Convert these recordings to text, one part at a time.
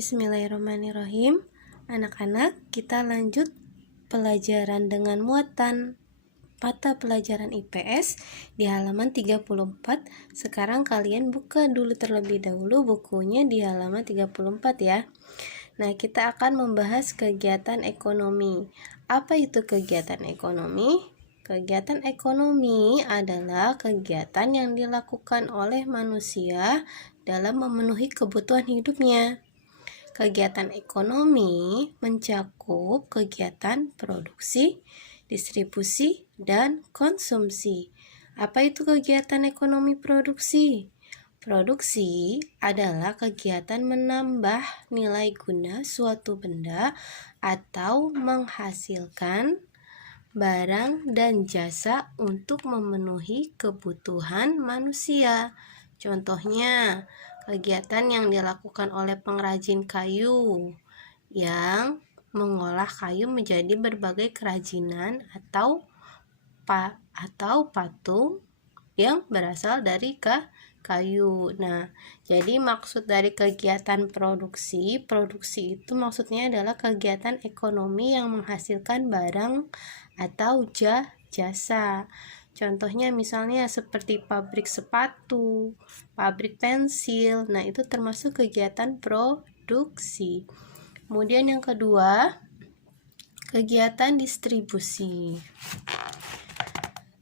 Bismillahirrahmanirrahim. Anak-anak, kita lanjut pelajaran dengan muatan mata pelajaran IPS di halaman 34. Sekarang kalian buka dulu terlebih dahulu bukunya di halaman 34 ya. Nah, kita akan membahas kegiatan ekonomi. Apa itu kegiatan ekonomi? Kegiatan ekonomi adalah kegiatan yang dilakukan oleh manusia dalam memenuhi kebutuhan hidupnya. Kegiatan ekonomi mencakup kegiatan produksi, distribusi, dan konsumsi. Apa itu kegiatan ekonomi produksi? Produksi adalah kegiatan menambah nilai guna suatu benda atau menghasilkan barang dan jasa untuk memenuhi kebutuhan manusia. Contohnya, kegiatan yang dilakukan oleh pengrajin kayu yang mengolah kayu menjadi berbagai kerajinan atau patung yang berasal dari kayu. Nah, jadi maksud dari kegiatan produksi itu maksudnya adalah kegiatan ekonomi yang menghasilkan barang atau jasa. Contohnya misalnya seperti pabrik sepatu, pabrik pensil. Nah, itu termasuk kegiatan produksi. Kemudian yang kedua, kegiatan distribusi.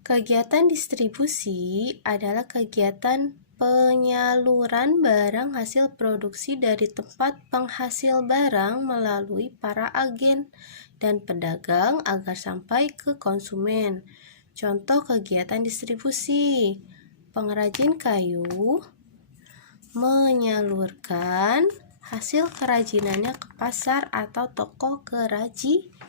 Kegiatan distribusi adalah kegiatan penyaluran barang hasil produksi dari tempat penghasil barang melalui para agen dan pedagang agar sampai ke konsumen. Contoh kegiatan distribusi: pengrajin kayu menyalurkan hasil kerajinannya ke pasar atau toko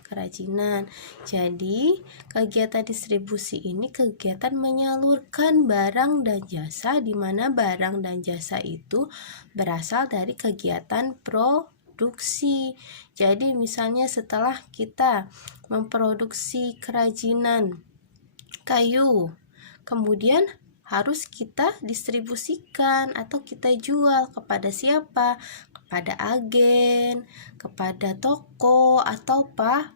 kerajinan. Jadi, kegiatan distribusi ini kegiatan menyalurkan barang dan jasa, di mana barang dan jasa itu berasal dari kegiatan produksi. Jadi, misalnya setelah kita memproduksi kerajinan kayu, kemudian harus kita distribusikan atau kita jual kepada siapa? Kepada agen, kepada toko, atau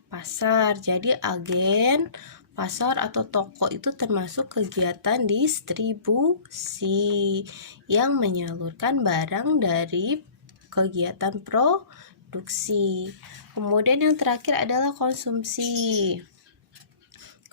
pasar. Jadi agen, pasar, atau toko itu termasuk kegiatan distribusi yang menyalurkan barang dari kegiatan produksi. Kemudian yang terakhir adalah konsumsi.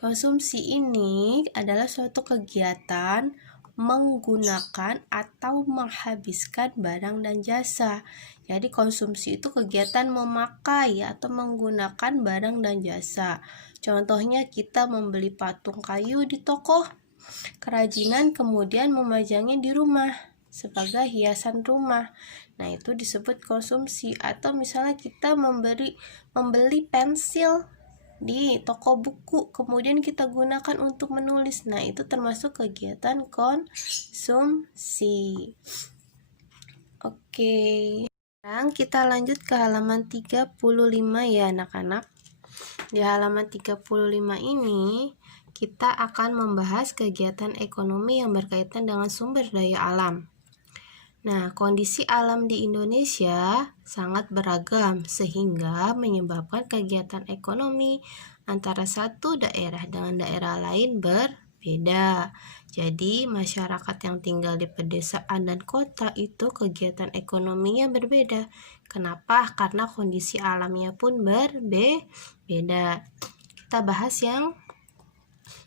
Konsumsi ini adalah suatu kegiatan menggunakan atau menghabiskan barang dan jasa. Jadi konsumsi itu kegiatan memakai atau menggunakan barang dan jasa. Contohnya kita membeli patung kayu di toko kerajinan kemudian memajangnya di rumah sebagai hiasan rumah. Nah, itu disebut konsumsi. Atau misalnya kita membeli pensil di toko buku, kemudian kita gunakan untuk menulis. Nah, itu termasuk kegiatan konsumsi. Oke. Sekarang kita lanjut ke halaman 35 ya anak-anak. Di halaman 35 ini kita akan membahas kegiatan ekonomi yang berkaitan dengan sumber daya alam. Nah, kondisi alam di Indonesia sangat beragam sehingga menyebabkan kegiatan ekonomi antara satu daerah dengan daerah lain berbeda. Jadi, masyarakat yang tinggal di pedesaan dan kota itu kegiatan ekonominya berbeda. Kenapa? Karena kondisi alamnya pun berbeda. Kita bahas yang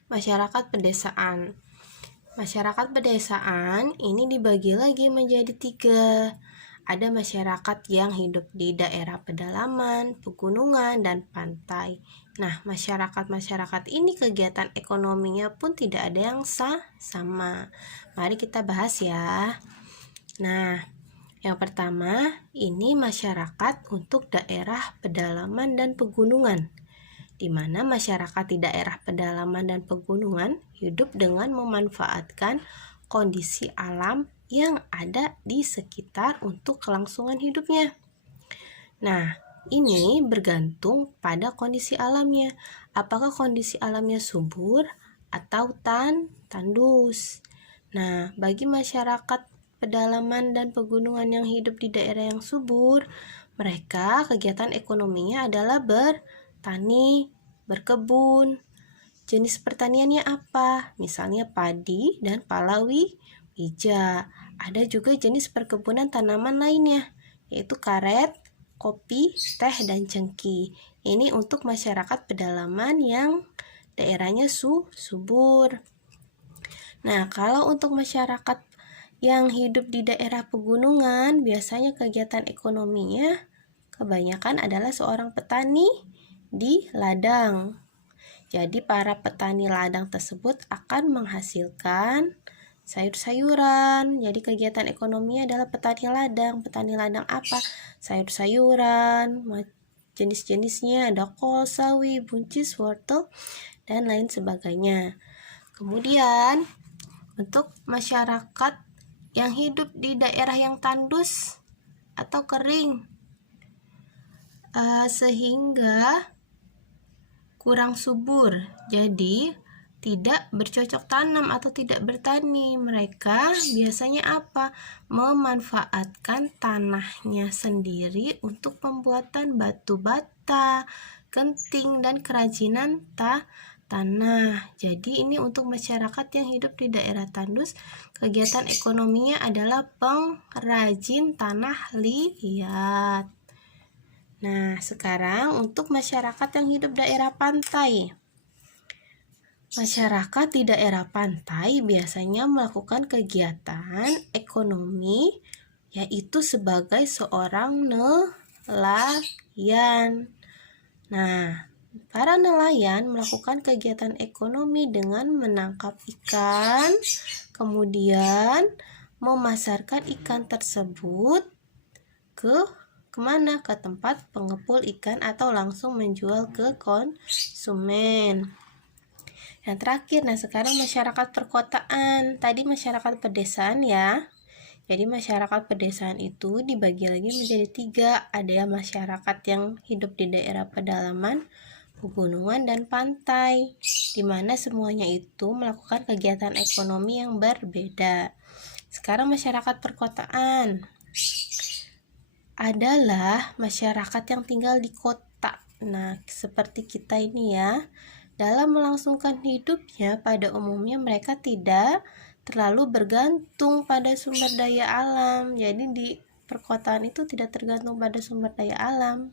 masyarakat pedesaan. Masyarakat pedesaan ini dibagi lagi menjadi 3. Ada masyarakat yang hidup di daerah pedalaman, pegunungan, dan pantai. Nah, masyarakat ini kegiatan ekonominya pun tidak ada yang sama. Mari kita bahas ya. Nah, yang pertama ini masyarakat untuk daerah pedalaman dan pegunungan, di mana masyarakat di daerah pedalaman dan pegunungan hidup dengan memanfaatkan kondisi alam yang ada di sekitar untuk kelangsungan hidupnya. Nah, ini bergantung pada kondisi alamnya. Apakah kondisi alamnya subur atau tandus? Nah, bagi masyarakat pedalaman dan pegunungan yang hidup di daerah yang subur, Mereka kegiatan ekonominya adalah bertani, berkebun. Jenis pertaniannya apa? Misalnya padi dan palawija. Ada juga jenis perkebunan tanaman lainnya, yaitu karet, kopi, teh, dan cengkih. Ini untuk masyarakat pedalaman yang daerahnya subur. Nah, kalau untuk masyarakat yang hidup di daerah pegunungan, biasanya kegiatan ekonominya kebanyakan adalah seorang petani di ladang. Jadi para petani ladang tersebut akan menghasilkan sayur-sayuran. Jadi kegiatan ekonominya adalah petani ladang. Petani ladang apa? Sayur-sayuran, jenis-jenisnya ada kol, sawi, buncis, wortel, dan lain sebagainya. Kemudian untuk masyarakat yang hidup di daerah yang tandus atau kering, sehingga kurang subur, jadi tidak bercocok tanam atau tidak bertani. Mereka biasanya apa? Memanfaatkan tanahnya sendiri untuk pembuatan batu bata, genting, dan kerajinan tanah. Jadi ini untuk masyarakat yang hidup di daerah tandus, kegiatan ekonominya adalah pengrajin tanah liat. Nah, sekarang untuk masyarakat yang hidup daerah pantai. Masyarakat di daerah pantai biasanya melakukan kegiatan ekonomi, yaitu sebagai seorang nelayan. Nah, para nelayan melakukan kegiatan ekonomi dengan menangkap ikan, kemudian memasarkan ikan tersebut kemana? Ke tempat pengepul ikan atau langsung menjual ke konsumen. Yang terakhir, nah sekarang masyarakat perkotaan. Tadi masyarakat pedesaan ya. Jadi masyarakat pedesaan itu dibagi lagi menjadi 3. Ada masyarakat yang hidup di daerah pedalaman, pegunungan, dan pantai, di mana semuanya itu melakukan kegiatan ekonomi yang berbeda. Sekarang masyarakat perkotaan adalah masyarakat yang tinggal di kota. Nah, seperti kita ini ya, dalam melangsungkan hidupnya pada umumnya mereka tidak terlalu bergantung pada sumber daya alam. Jadi di perkotaan itu tidak tergantung pada sumber daya alam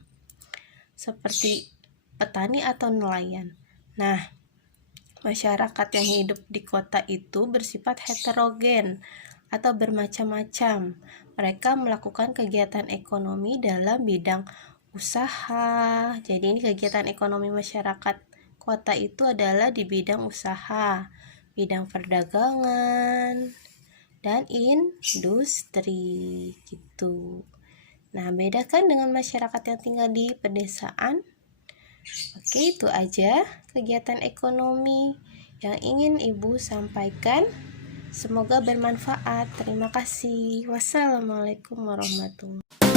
seperti petani atau nelayan. Nah, masyarakat yang hidup di kota itu bersifat heterogen atau bermacam-macam. Mereka melakukan kegiatan ekonomi dalam bidang usaha. Jadi ini kegiatan ekonomi masyarakat kota itu adalah di bidang usaha, bidang perdagangan, dan industri gitu. Nah, bedakan dengan masyarakat yang tinggal di pedesaan. Oke, itu aja kegiatan ekonomi yang ingin Ibu sampaikan. Semoga bermanfaat. Terima kasih. Wassalamualaikum warahmatullahi wabarakatuh.